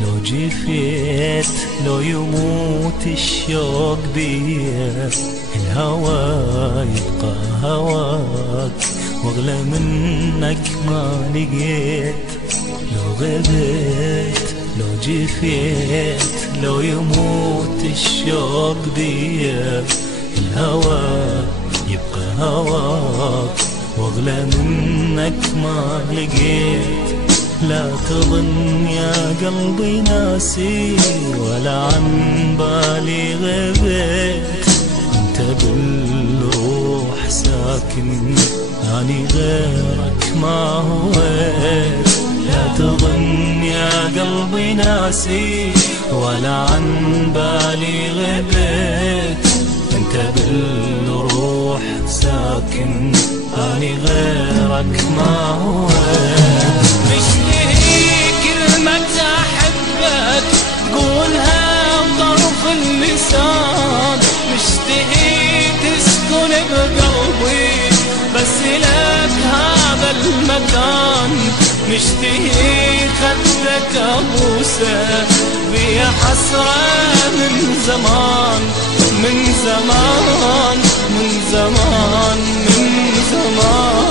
لو جفيت لو يموت الشوق بيا، الهوى يبقى هواك واغلى منك ما لقيت. لو غبت لو جفيت لو يموت الشوق بيا، الهوى يبقى هواك واغلى منك ما لقيت. لا تظن يا قلبي ناسي ولا عن بالي غبت، انت بالروح ساكن اني غيرك ما هويت. لا تظن يا قلبي ناسي ولا عن بالي غبت، انت بالروح ساكن اني غيرك ما هويت. مشتهي كلمة أحبك تقولها بطرف اللسان، مشتهي تسكن بقلبي بس لك هذا المكان، مشتهي خدك أبوسه في حسرة من زمان من زمان من زمان من زمان.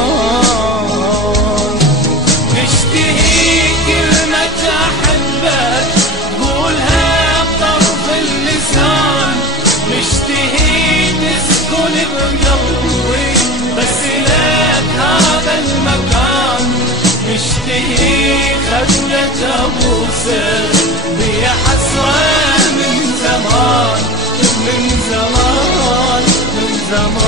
مشتهي كلمة أحبك تقولها بطرف اللسان، مشتهي تسكن بقلبي بس لك هذا المكان، مشتهي خدك أبوسه بيا حسرة من زمان من زمان من زمان.